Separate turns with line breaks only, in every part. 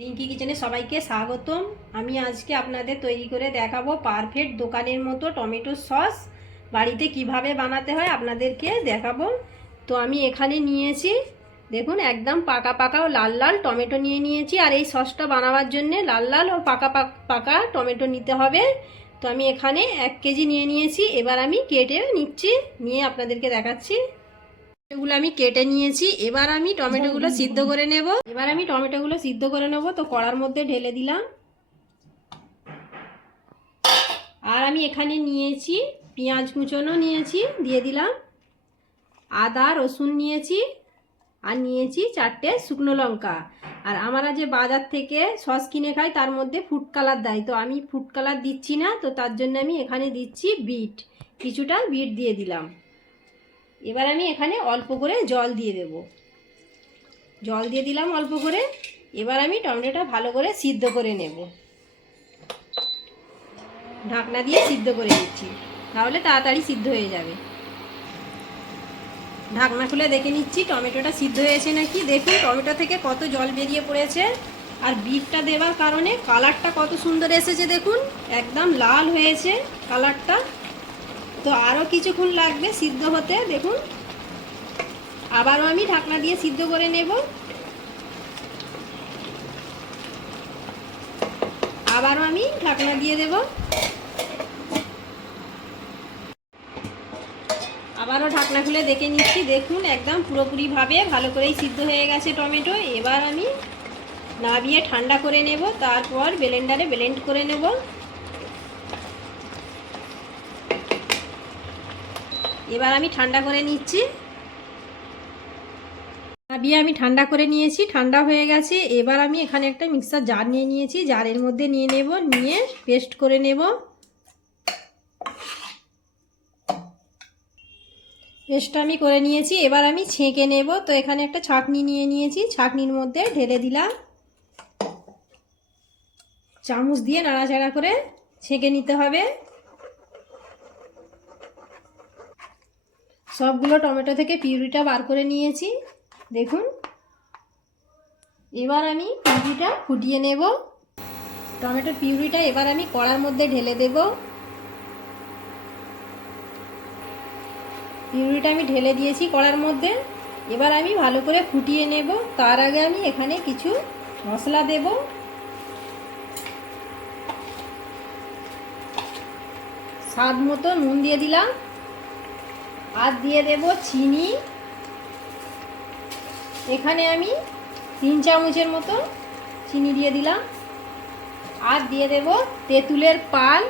রিঙ্কি কিচেনে সবাইকে স্বাগতম। আমি আজকে আপনাদের তৈরি করে দেখাবো পারফেক্ট দোকানের মতো টমেটো সস। বাড়িতে কীভাবে বানাতে হয় আপনাদেরকে দেখাবো। তো আমি এখানে নিয়েছি, দেখুন, একদম পাকা পাকা ও লাল লাল টমেটো নিয়ে নিয়েছি। আর এই সসটা বানাবার জন্য লাল লাল ও পাকা পাক- টমেটো নিতে হবে। তো আমি এখানে এক কেজি নিয়ে নিয়েছি। এবার আমি কেটে নিচ্ছি, নিয়ে আপনাদেরকে দেখাচ্ছি। এগুলো আমি কেটে নিয়েছি। এবার আমি টমেটোগুলো সিদ্ধ করে নেব। এবার আমি টমেটোগুলো সিদ্ধ করে নেব। তো কড়ার মধ্যে ঢেলে দিলাম। আর আমি এখানে নিয়েছি পেঁয়াজ কুচোনো নিয়েছি দিয়ে দিলাম আদা রসুন নিয়েছি আর নিয়েছি চারটে শুকনো লঙ্কা। আর আমরা যে বাজার থেকে সস কিনে খাই তার মধ্যে ফুড কালার দেয়। তো আমি ফুড কালার দিচ্ছি না তো তার জন্য আমি এখানে দিচ্ছি বিট কিছুটা বিট দিয়ে দিলাম। এবার আমি এখানে অল্প করে জল দিয়ে দেব। জল দিয়ে দিলাম অল্প করে। এবার আমি টমেটোটা ভালো করে সিদ্ধ করে নেব। ঢাকনা দিয়ে সিদ্ধ করে নিচ্ছি। তাহলে তাড়াতাড়ি সিদ্ধ হয়ে যাবে। ঢাকনা খুলে দেখে নিচ্ছি, টমেটোটা সিদ্ধ হয়েছে নাকি? দেখুন, টমেটো থেকে কত জল বেরিয়ে পড়েছে। আর বিটটা দেওয়ার কারণে কালারটা কত সুন্দর এসেছে, দেখুন। একদম লাল হয়েছে কালারটা। তো আরও কিছুক্ষণ লাগবে সিদ্ধ হতে, দেখুন। আবারও আমি ঢাকনা দিয়ে সিদ্ধ করে নেব। আবারও আমি ঢাকনা দিয়ে দেব। আবারও ঢাকনা খুলে দেখে নিচ্ছি। দেখুন, একদম পুরোপুরিভাবে ভালো করেই সিদ্ধ হয়ে গেছে টমেটো। এবার আমি নাবিয়ে ঠান্ডা করে নেব। তারপর ব্লেন্ডারে ব্লেন্ড করে নেব। এবার আমি ঠান্ডা করে নিচ্ছি। নাবিয়ে আমি ঠান্ডা করে নিয়েছি, ঠান্ডা হয়ে গেছে। এবার আমি এখানে একটা মিক্সার জার নিয়ে নিয়েছি। জারের মধ্যে নিয়ে নেব, নিয়ে পেস্ট করে নেব। পেস্টটা আমি করে নিয়েছি। এবার আমি ছেঁকে নেব। তো এখানে একটা ছাঁকনি নিয়ে নিয়েছি। ছাঁকনির মধ্যে ঢেলে দিলাম। চামচ দিয়ে নাড়াচাড়া করে ছেঁকে নিতে হবে। সবগুলো টমেটো থেকে পিউরিটা বার করে নিয়েছি। দেখুন। এবার আমি পিউরিটা ফুটিয়ে নেব। টমেটোর পিউরিটা এবার আমি কড়ার মধ্যে ঢেলে দেব। পিউরিটা আমি ঢেলে দিয়েছি কড়ার মধ্যে। এবার আমি ভালো করে ফুটিয়ে নেব। তার আগে আমি এখানে কিছু মশলা দেব। স্বাদ মতো নুন দিয়ে দিলাম। আর দিয়ে দেব চিনি। এখানে আমি তিন চামচের মতো চিনি দিয়ে দিলাম। আর দিয়ে দেব তেঁতুলের পাল।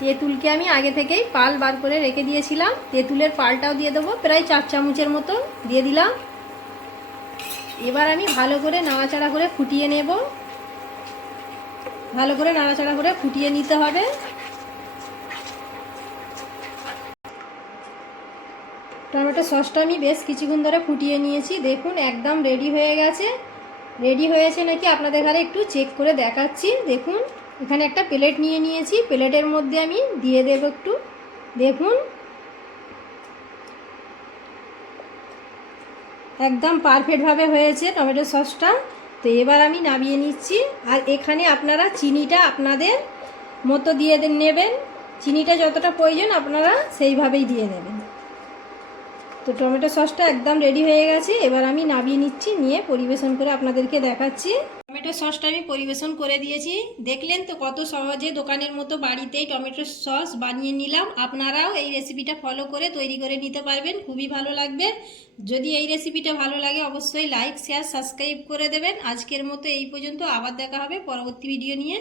তেঁতুলকে আমি আগে থেকেই পাল বার করে রেখে দিয়েছিলাম। তেঁতুলের পালটাও দিয়ে দেবো, প্রায় চার চামচের মতো দিয়ে দিলাম। এবার আমি ভালো করে নাড়াচাড়া করে ফুটিয়ে নেব। ভালো করে নাড়াচাড়া করে ফুটিয়ে নিতে হবে। টমেটো সসটা আমি বেশ কিছুক্ষণ ধরে ফুটিয়ে নিয়েছি। দেখুন, একদম রেডি হয়ে গেছে। রেডি হয়েছে নাকি? আপনাদের ঘরে একটু চেক করে দেখাচ্ছি। দেখুন, এখানে একটা প্লেট নিয়ে নিয়েছি। প্লেটের মধ্যে আমি দিয়ে দেব একটু। দেখুন। একদম পারফেক্টভাবে হয়েছে টমেটো সসটা। তো এবার আমি নামিয়ে নিচ্ছি। আর এখানে আপনারা চিনিটা আপনাদের মতো দিয়ে নেবেন। চিনিটা যতটা প্রয়োজন আপনারা সেইভাবেই দিয়ে নেবেন তো টমেটো সসটা একদম রেডি হয়ে গেছে। এবার আমি নামিয়ে নিচ্ছি, নিয়ে পরিবেশন করে আপনাদেরকে দেখাচ্ছি। টমেটো সসটা আমি পরিবেশন করে দিয়েছি। দেখলেন তো কত সহজে দোকানের মতো বাড়িতেই টমেটো সস বানিয়ে নিলাম। আপনারাও এই রেসিপিটা ফলো করে তৈরি করে নিতে পারবেন। খুবই ভালো লাগবে। যদি এই রেসিপিটা ভালো লাগে, অবশ্যই লাইক শেয়ার সাবস্ক্রাইব করে দেবেন। আজকের মতো এই পর্যন্ত। আবার দেখা হবে পরবর্তী ভিডিও নিয়ে।